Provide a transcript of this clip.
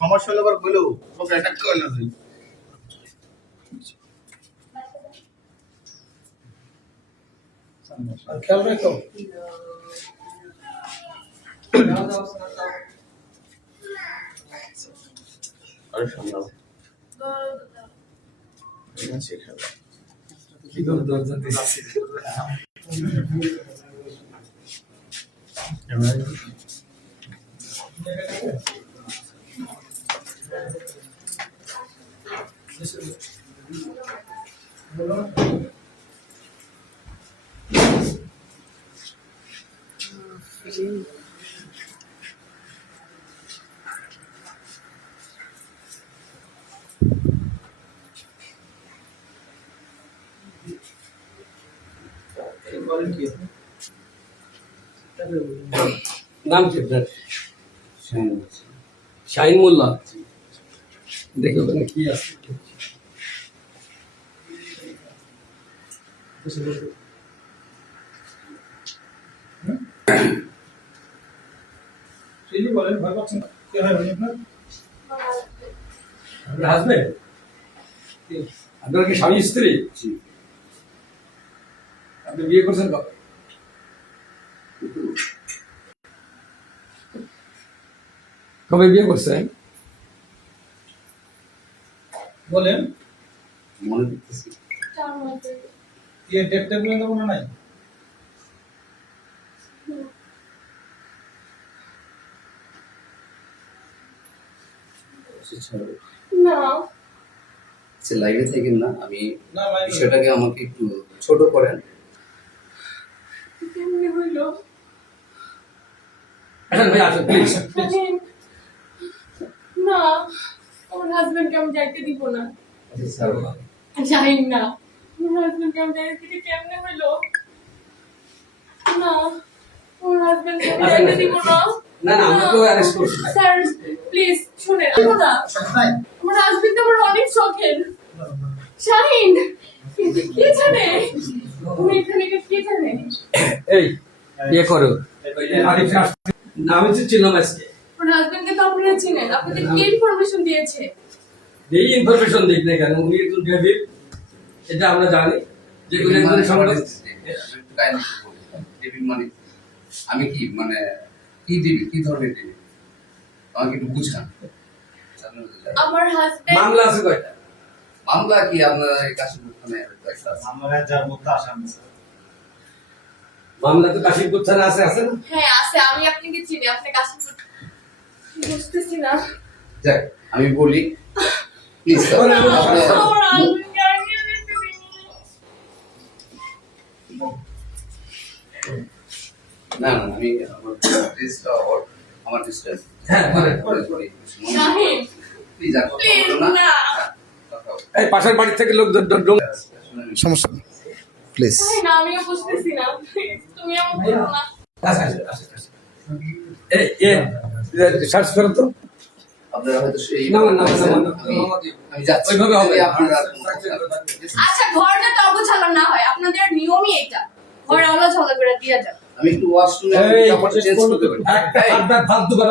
সমস্যা হলে বলেও অ্যাটাক করে না খেয়াল রাখো আরে সামনে ঠিক আছে খেলা কি করে দরজা দিছি नाम কি আপনার? শাহিন মোল্লা। দেখো ওখানে কি আছে। বলেন ভয় পাচ্ছেন না? কি হয় আপনার? আপনার হাজবেন্ড? আপনার কি স্বামী স্ত্রী? আপনি বিয়ে করছেন কবে? কবে বিয়ে করছেন? বলেন মনে করতেছি কি ডেট টেবিল না মনে নাই? না সে লাইভে থাকেন না, আমি না ভাই বিষয়টাকে আমাকে একটু ছোট করেন। কেমনে হইলো? আসেন ভাই, আসেন প্লিজ। না আমার হাজবেন্ডকে আমি যাইতে দিব না। স্যার যাই না, আমার হাজবেন্ডকে আমি যাইতে দিতে কেমনে হইলো? না আমার হাজবেন্ডকে আমি যাইতে দিব না। না না, আমরা তো অ্যারেস্ট করছি। স্যার প্লিজ শুনেন, না আমার হাজবেন্ড আমার অনেক শখের। শাহিন কে জানে তুমি এখানে কে জানে? এই বিয়ে করো। না আমি তো ছিলাম আজকে। আমার হাজবেন্ডকে তো আপনারা চিনেন, আপনাদের কি ইনফরমেশন দিয়েছে? এই ইনফরমেশন দিক না কেন, উনি একজন ডেভিড, এটা আমরা জানি। যেগুলো একজন সংবাদ ডেভিড মানে আমি কি মানে কি দিবি, কি ধরনের দিবি আমাকে একটু বুঝান। আমার হাজবেন্ড মামলা আছে কয়টা? মামলা কি আপনার এই কাশিমপুর থানায় কয়েকটা আছে? আমরা যার মধ্যে আসামি স্যার। মামলা তো কাশিমপুর থানা আছে, আছে না? হ্যাঁ আছে, আমি আপনাকে চিনি, আপনি কাশিমপুর বুঝতেছি না। যাক আমি বলি প্লিজ স্যার আমার আপনি হাজবেন্ডকে আমি যেতে দিই না না আমি আমার টেস্ট আমার ডিস্টেন্স হ্যাঁ বলেন। শাহিন প্লিজ আর কথা প্লিজ বলো না। না। এই পাশের বাড়ি থেকে লোকজন সমস্যা প্লিজ শাহিন আমিও বুঝতেছি না, প্লিজ তুমি আমার বলো না। সার্চ করো তো। আপনারা হয়তো সেই না না না আমি যাচ্ছি ওইভাবে হবে। আপনারা আচ্ছা ঘর যাতে অগোছালো না হয়, আপনাদের নিয়মই এটা, ঘর আলো ঝগড়া করে দিয়ে যাও। আমি একটু ওয়াশরুমে কাপড় চেঞ্জ করতে পারি। একটা ফালতু কথা